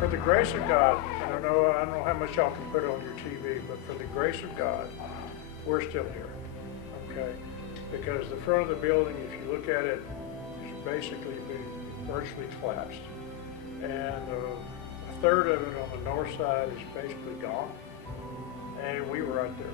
for the grace of God, and I don't know how much y'all can put on your TV, but for the grace of God, we're still here, okay? Because the front of the building, if you look at it, is basically been virtually collapsed. And a third of it on the north side is basically gone. And we were right there.